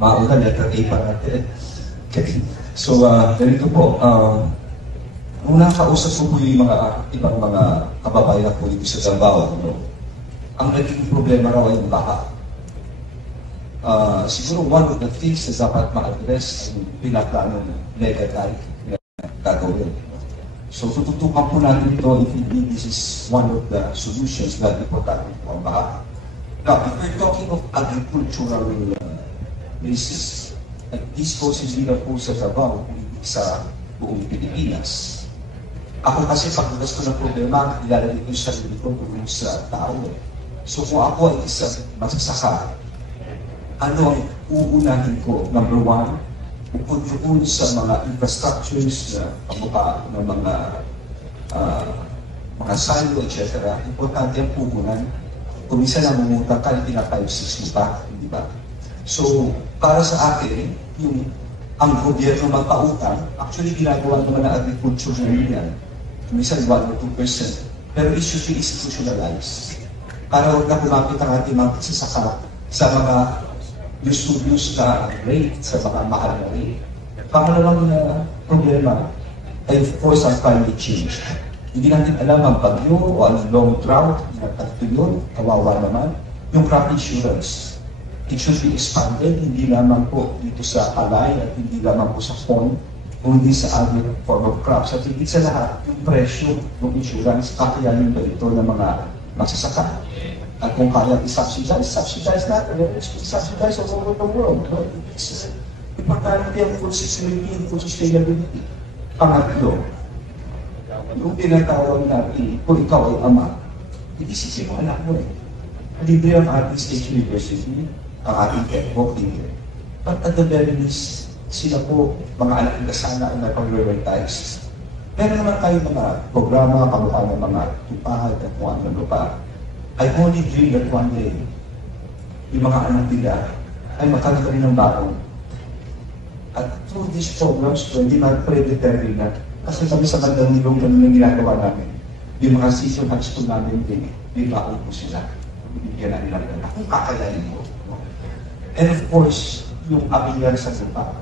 Mauna, letter A pa natin. Okay. So, ganito po. Nung nakausap ko po yung mga ibang mga kababayan po dito sa Davao, no? Ang naging problema raw ay yung baha. Siguro one of the things na dapat ma-address yung pinaplano ng Megadike na gagawin. So, tututukan po natin ito if indeed this is one of the solutions na importante po ang baha. Now, if we're talking of agricultural basis, this causes hindi na po sa Davao, hindi sa buong Pilipinas. Ako kasi pagdagas ko ng problema, ilalagay ko sa sarili ko kung sa tao. So kung ako ay isang magsasaka, ano ang uunahin ko? Number one, bukod yun sa mga infrastructures na pamukha ng mga silo, etc. Importante ang puhunan. Kung minsan namumutang ka, hindi na 5-6 pa, hindi ba? So, para sa akin, ang gobyerno magpautang, actually ginagawa naman ng agriculture na yan. Minsan 1 or 2%. Pero it should be institutionalized. Para huwag na kumapit ang ating mga sasaka sa mga use na rate, sa mga mahal na rate. Pangalawang problema ay of course ang climate change. Hindi natin alam ang bagyo o ang long drought na yun, kawawa naman. Yung crop insurance, it should be expanded, hindi lamang po dito sa palay at hindi lamang po sa corn, kundi sa other form of crops. At higit sa lahat, yung presyo ng insurance, kakayanin ba ito ng mga magsasaka? At kung kaya subsidize natin, subsidize all over the world. It's importante ang food security and food sustainability. Pangatlo, yung tinatawag natin, kung ikaw ay ama, i-isipin mo anak mo eh. Libre ang ating State University, ang ating ECHO, libre. But at the very least, sila po, mga anak ng kasana ay napag-prioritize. Meron naman tayo mga programa, kamukha ng mga tupahad at kung ano pa. I only dream that one day, yung mga anak nila ay makakagaling ng baon. At through these programs, hindi ma-predetermine na. Kasi kami sa bandang nilong ganun yung ginagawa namin. Yung mga season high school namin, may baon po sila. Bibigyan na nila na kung kakayanin mo. And of course, yung abiyan sa lupa.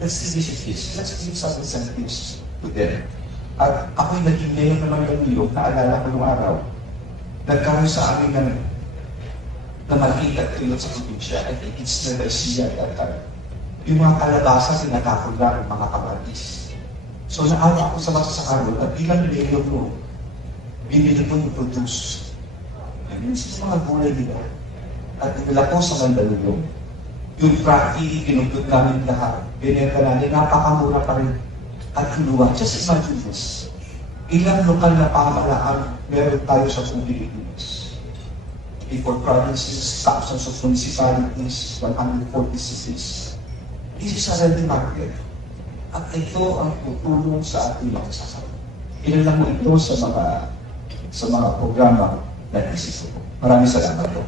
Let's give some incentives to them. At ako'y naging mayor naman ng Nilog, naalala ko yung araw, nagkaroon sa amin na makita tulad sa probinsya. I think it's the Garcia at that time. Yung mga kalabasa, sinatapon lang ng mga kabatis. So naawa ako sa magsasakaroon at bilang mayor ko, bibili ko yung produce. Ayun sa mga gulay nila. At nila ko sa Mandaluyong, yung practically kinugtod namin lahat, binenta namin, napakamura pa rin at kinuha. Just imagine this. Ilang lokal na pamahalaan meron tayo sa Pilipinas. 84 provinces, thousands of municipalities, 146. This is a ready market. At ito ang tutulong sa ating mga sasakit. Ilan mo ito sa mga programa na isip ko. Maraming salamat po.